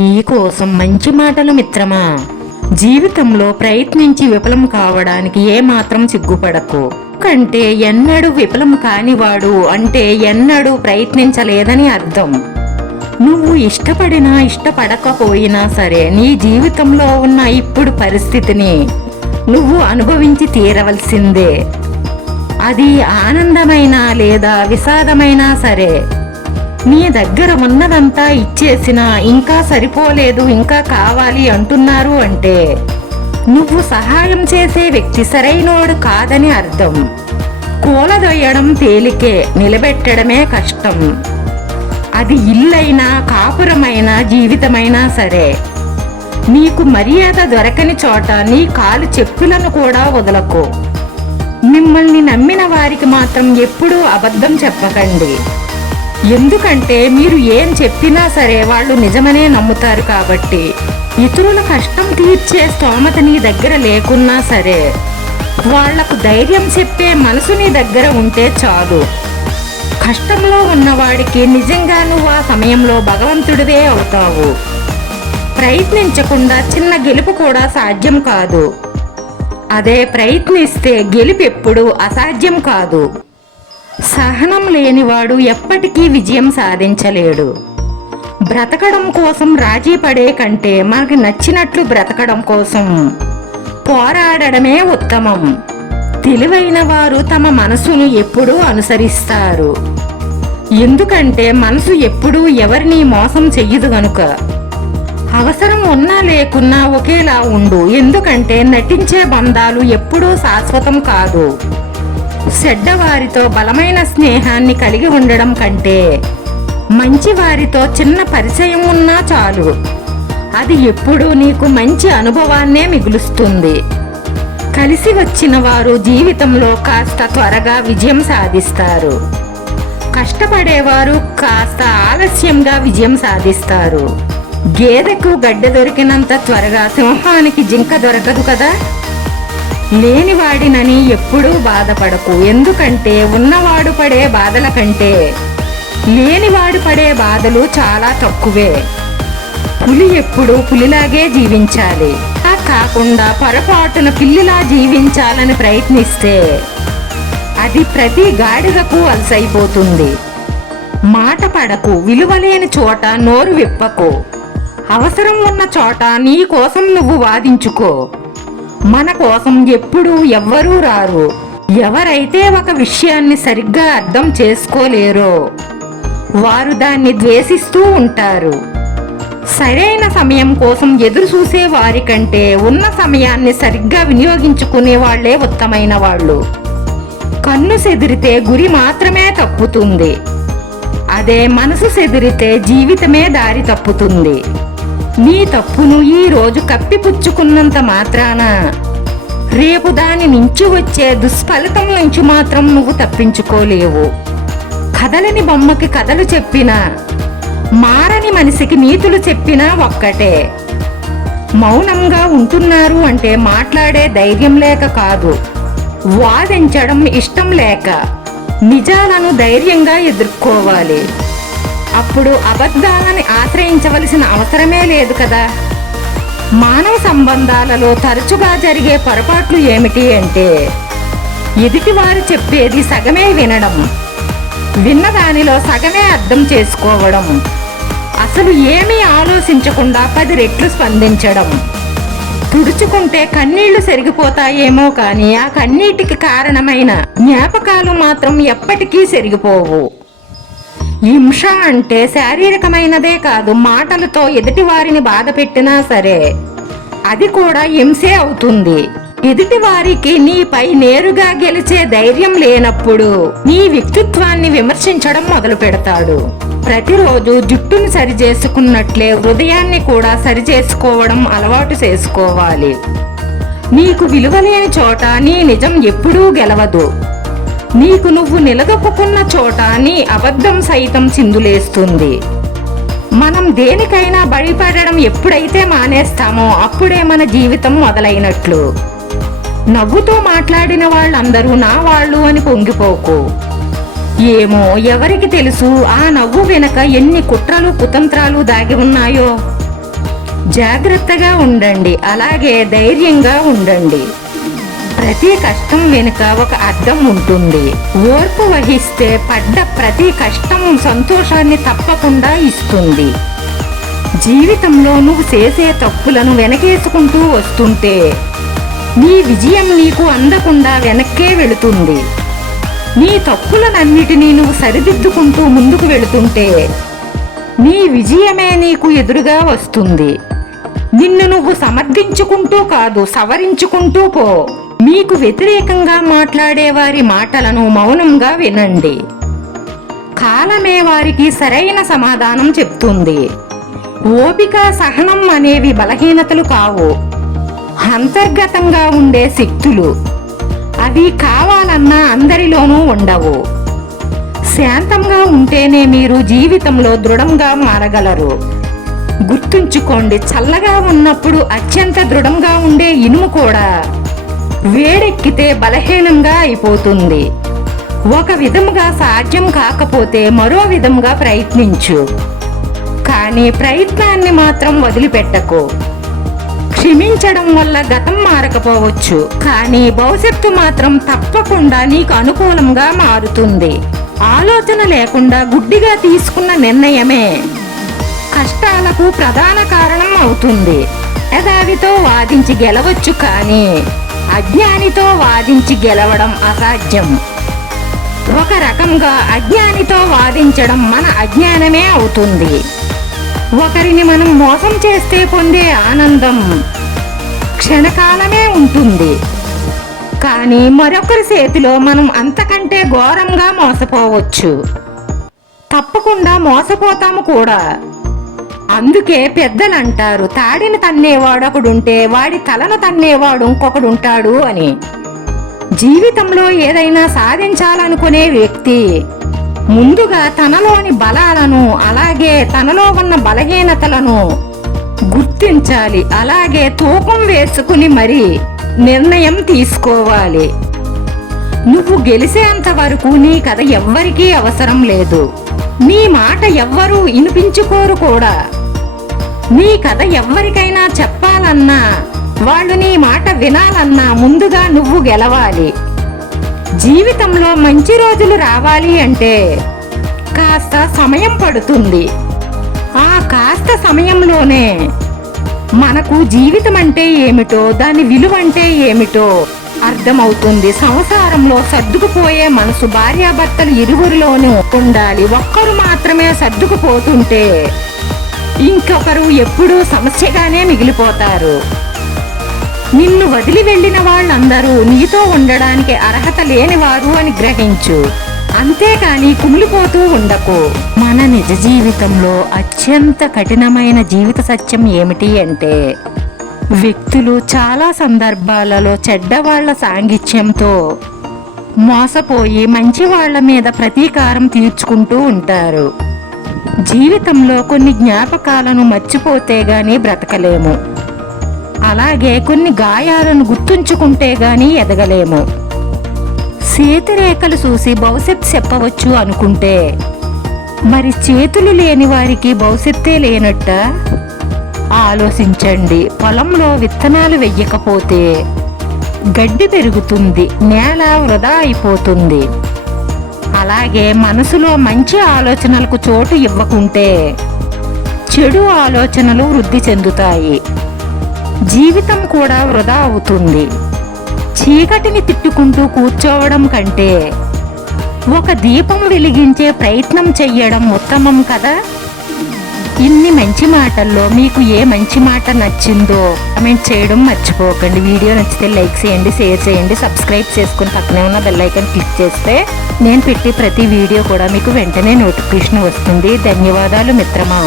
నీకోసం మంచి మాటలు మిత్రమా? జీవితంలో ప్రయత్నించి విఫలం కావడానికి ఏమాత్రం సిగ్గుపడకు. కంటే ఎన్నడూ విఫలం కానివాడు అంటే ఎన్నడూ ప్రయత్నించలేదని అర్థం. నువ్వు ఇష్టపడినా ఇష్టపడకపోయినా సరే నీ జీవితంలో ఉన్న ఇప్పుడు పరిస్థితిని నువ్వు అనుభవించి తీరవలసిందే. అది ఆనందమైనా లేదా విషాదమైనా సరే నీ దగ్గర ఉన్నదంతా ఇచ్చేసినా ఇంకా సరిపోలేదు ఇంకా కావాలి అంటున్నారు అంటే నువ్వు సహాయం చేసే వ్యక్తి సరైనోడు కాదని అర్థం. కూలదొయ్యడం తేలికే నిలబెట్టడమే కష్టం. అది ఇల్లైనా కాపురమైనా జీవితమైనా సరే. నీకు మర్యాద దొరకని చోట నీ కాలు చెప్పులను కూడా వదలకు. మిమ్మల్ని నమ్మిన వారికి మాత్రం ఎప్పుడూ అబద్ధం చెప్పకండి. ఎందుకంటే మీరు ఏం చెప్పినా సరే వాళ్ళు నిజమనే నమ్ముతారు కాబట్టి. ఇతరుల కష్టం తీర్చే స్తోమత నీ దగ్గర లేకున్నా సరే వాళ్ళకు ధైర్యం చెప్పే మనసు నీ దగ్గర ఉంటే చాలు. కష్టంలో ఉన్నవాడికి నిజంగా నువ్వు ఆ సమయంలో భగవంతుడివే అవుతావు. ప్రయత్నించకుండా చిన్న గెలుపు కూడా సాధ్యం కాదు. అదే ప్రయత్నిస్తే గెలుపు ఎప్పుడు అసాధ్యం కాదు. సహనం లేనివాడు ఎప్పటికీ విజయం సాధించలేడు. బ్రతకడం కోసం రాజీ పడే కంటే మనకి నచ్చినట్లు బ్రతకడం కోసం పోరాడడమే ఉత్తమం. తెలివైన వారు తమ మనసును ఎప్పుడూ అనుసరిస్తారు. ఎందుకంటే మనసు ఎప్పుడూ ఎవరిని మోసం చెయ్యదు గనుక. అవసరం ఉన్నా లేకున్నా ఒకేలా ఉండు ఎందుకంటే నటించే బంధాలు ఎప్పుడూ శాశ్వతం కాదు. చెడ్డవారితో బలమైన స్నేహాన్ని కలిగి ఉండడం కంటే మంచి వారితో చిన్న పరిచయం ఉన్నా చాలు. అది ఎప్పుడూ నీకు మంచి అనుభవాన్నే మిగులుస్తుంది. కలిసి వచ్చిన వారు జీవితంలో కాస్త త్వరగా విజయం సాధిస్తారు. కష్టపడేవారు కాస్త ఆలస్యంగా విజయం సాధిస్తారు. గేదెకు గడ్డ దొరికినంత త్వరగా సింహానికి జింక దొరకదు కదా? లేనివాడినని ఎప్పుడూ బాధపడకు. ఎందుకంటే ఉన్నవాడు పడే బాధల కంటే లేనివాడు పడే బాధలు చాలా తక్కువే. పులి ఎప్పుడు పులిలాగే జీవించాలి. ఆ కాకుండా పొరపాటున పిల్లిలా జీవించాలని ప్రయత్నిస్తే అది ప్రతి గాడిదకు అలసైపోతుంది. మాట పడకు విలువలేని చోట నోరు విప్పకు. అవసరం ఉన్న చోట నీ కోసం నువ్వు వాదించుకో. మన కోసం ఎప్పుడూ ఎవ్వరూ రారు. ఎవరైతే ఒక విషయాన్ని సరిగ్గా అర్థం చేసుకోలేరో వారు దాన్ని ద్వేషిస్తూ ఉంటారు. సరైన సమయం కోసం ఎదురు చూసే వారి కంటే ఉన్న సమయాన్ని సరిగ్గా వినియోగించుకునే వాళ్ళే ఉత్తమైన వాళ్ళు. కన్ను సెదిరితే గురి మాత్రమే తప్పుతుంది. అదే మనసు సెదిరితే జీవితమే దారి తప్పుతుంది. నీ తప్పును ఈ రోజు కప్పిపుచ్చుకున్నంత మాత్రాన రేపు దాని నుంచి వచ్చే దుష్ఫలితం నుంచి మాత్రం నువ్వు తప్పించుకోలేవు. కదలని బొమ్మకి కథలు చెప్పినా మారని మనిషికి నీతులు చెప్పినా ఒక్కటే. మౌనంగా ఉంటున్నారు అంటే మాట్లాడే ధైర్యం లేక కాదు వాదించడం ఇష్టం లేక నిజాలను ధైర్యంగా ఎదుర్కోవాలి. అప్పుడు అబద్ధాలని ఆశ్రయించవలసిన అవసరమే లేదు కదా. మానవ సంబంధాలలో తరచుగా జరిగే పొరపాట్లు ఏమిటి అంటే ఎదుటి వారు చెప్పేది సగమే వినడం విన్న దానిలో సగమే అర్థం చేసుకోవడం అసలు ఏమీ ఆలోచించకుండా పది రెట్లు స్పందించడం. తుడుచుకుంటే కన్నీళ్ళు సెరిగిపోతాయేమో కానీ ఆ కన్నీటికి కారణమైన జ్ఞాపకాలు మాత్రం ఎప్పటికీ సెరిగిపోవు. హింస అంటే శారీరకమైనదే కాదు మాటలతో ఎదుటి వారిని బాధ పెట్టినా సరే. అది కూడా హింసే అవుతుంది. ఎదుటి వారికి నీపై నేరుగా గెలిచే ధైర్యం లేనప్పుడు నీ వ్యక్తిత్వాన్ని విమర్శించడం మొదలు పెడతాడు. ప్రతిరోజు జుట్టును సరిచేసుకున్నట్లే హృదయాన్ని కూడా సరిచేసుకోవడం అలవాటు చేసుకోవాలి. నీకు విలువలేని చోట నీ నిజం ఎప్పుడూ గెలవదు. నీకు నువ్వు నిలదొక్కున్న చోట నీ అబద్ధం సైతం చిందులేస్తుంది. మనం దేనికైనా బడిపడడం ఎప్పుడైతే మానేస్తామో అప్పుడే మన జీవితం మొదలైనట్లు. నవ్వుతో మాట్లాడిన వాళ్ళందరూ నా వాళ్ళు అని పొంగిపోకు. ఏమో ఎవరికి తెలుసు ఆ నవ్వు వెనక ఎన్ని కుట్రలు కుతంత్రాలు దాగి ఉన్నాయో. జాగ్రత్తగా ఉండండి అలాగే ధైర్యంగా ఉండండి. ప్రతి కష్టం వెనుక ఒక అర్థం ఉంటుంది. ఓర్పు వహిస్తే పడ్డ ప్రతి కష్టం సంతోషాన్ని తప్పకుండా ఇస్తుంది. జీవితంలో నువ్వు చేసే తప్పులను వెనకేసుకుంటూ వస్తుంటే నీ విజయం నీకు అందకుండా వెనక్కే వెళుతుంది. నీ తప్పులనన్నిటినీ నువ్వు సరిదిద్దుకుంటూ ముందుకు వెళుతుంటే నీ విజయమే నీకు ఎదురుగా వస్తుంది. నిన్ను నువ్వు సమర్థించుకుంటూ కాదు సవరించుకుంటూ పో. మీకు వ్యతిరేకంగా మాట్లాడే వారి మాటలను మౌనంగా వినండి. కాలమే వారికి సరైన సమాధానం చెప్తుంది. ఓపిక సహనం అనేవి బలహీనతలు కావు. అంతర్గతంగా ఉండే శక్తులు అవి కావాలన్నా అందరిలోనూ ఉండవు. శాంతంగా ఉంటేనే మీరు జీవితంలో దృఢంగా మారగలరు. గుర్తుంచుకోండి చల్లగా ఉన్నప్పుడు అత్యంత దృఢంగా ఉండే ఇనుము కూడా వేడెక్కితే బలహీనంగా అయిపోతుంది. ఒక విధముగా సాధ్యం కాకపోతే మరో విధముగా ప్రయత్నించు. కానీ ప్రయత్నాన్ని మాత్రం వదిలిపెట్టకు. క్షమించడం వల్ల గతం మారకపోవచ్చు. కానీ భవిష్యత్తు మాత్రం తప్పకుండా నీకు అనుకూలంగా మారుతుంది. ఆలోచన లేకుండా గుడ్డిగా తీసుకున్న నిర్ణయమే. కష్టాలకు ప్రధాన కారణం అవుతుంది. యథావితో వాదించి గెలవచ్చు కానీ అజ్ఞానితో వాదించి గెలవడం అసాధ్యం. ఒక రకంగా అజ్ఞానితో వాదించడం మన అజ్ఞానమే అవుతుంది. ఒకరిని మనం మోసం చేస్తే పొందే ఆనందం క్షణకాలమే ఉంటుంది. కానీ మరొకరి చేతిలో మనం అంతకంటే ఘోరంగా మోసపోవచ్చు. తప్పకుండా మోసపోతాము కూడా. అందుకే పెద్దలు అంటారు తాడిని తన్నేవాడు ఒకడుంటే వాడి తలను తన్నేవాడు ఇంకొకడుంటాడు అని. జీవితంలో ఏదైనా సాధించాలనుకునే వ్యక్తి ముందుగా తనలోని బలాలను అలాగే తనలో ఉన్న బలహీనతలను గుర్తించాలి. అలాగే తూకం వేసుకుని మరి నిర్ణయం తీసుకోవాలి. నువ్వు గెలిసేంత వరకు నీ కథ ఎవ్వరికీ అవసరం లేదు. నీ మాట ఎవ్వరూ వినిపించుకోరు కూడా. నీ కథ ఎవ్వరికైనా చెప్పాలన్నా వాళ్ళు నీ మాట వినాలన్నా ముందుగా నువ్వు గెలవాలి. జీవితంలో మంచి రోజులు రావాలి అంటే కాస్త సమయం పడుతుంది. ఆ కాస్త సమయంలోనే మనకు జీవితం అంటే ఏమిటో దాని విలువ అంటే ఏమిటో అర్థమవుతుంది. సంసారంలో సర్దుకుపోయే మనసు భార్యాభర్తలు ఇరువురిలోనూ ఉండాలి. ఒక్కరు మాత్రమే సర్దుకుపోతుంటే ఇంకొకరు ఎప్పుడూ సమస్యగానే మిగిలిపోతారు. నిన్ను వదిలి వెళ్ళిన వాళ్ళందరూ నీతో ఉండడానికి అర్హత లేనివారు అని గ్రహించు. అంతేకాని కుమిలిపోతూ ఉండకు. మన నిజ జీవితంలో అత్యంత కఠినమైన జీవిత సత్యం ఏమిటి అంటే వ్యక్తులు చాలా సందర్భాలలో చెడ్డవాళ్ళ సాంగిత్యంతో మోసపోయి మంచి వాళ్ళ మీద ప్రతీకారం తీర్చుకుంటూ ఉంటారు. జీవితంలో కొన్ని జ్ఞాపకాలను మర్చిపోతే గాని బ్రతకలేము. అలాగే కొన్ని గాయాలను గుర్తుంచుకుంటే గాని ఎదగలేము. చేతిరేఖలు చూసి భవిష్యత్ చెప్పవచ్చు అనుకుంటే మరి చేతులు లేని వారికి భవిష్యత్తే లేనట్ట? ఆలోచించండి. పొలంలో విత్తనాలు వెయ్యకపోతే గడ్డి పెరుగుతుంది నేల వృధా అయిపోతుంది. అలాగే మనసులో మంచి ఆలోచనలకు చోటు ఇవ్వకుంటే చెడు ఆలోచనలు వృద్ధి చెందుతాయి. జీవితం కూడా వృధా అవుతుంది. చీకటిని తిట్టుకుంటూ కూర్చోవడం కంటే ఒక దీపం వెలిగించే ప్రయత్నం చెయ్యడం ఉత్తమం కదా? ఇన్ని మంచి మాటల్లో మీకు ఏ మంచి మాట నచ్చిందో కమెంట్ చేయడం మర్చిపోకండి. వీడియో నచ్చితే లైక్ చేయండి షేర్ చేయండి సబ్స్క్రైబ్ చేసుకుని పక్కనే ఉన్న బెల్ ఐకాన్ క్లిక్ చేస్తే నేను పెట్టి ప్రతి వీడియో కూడా మీకు వెంటనే నోటిఫికేషన్ వస్తుంది. ధన్యవాదాలు మిత్రమా.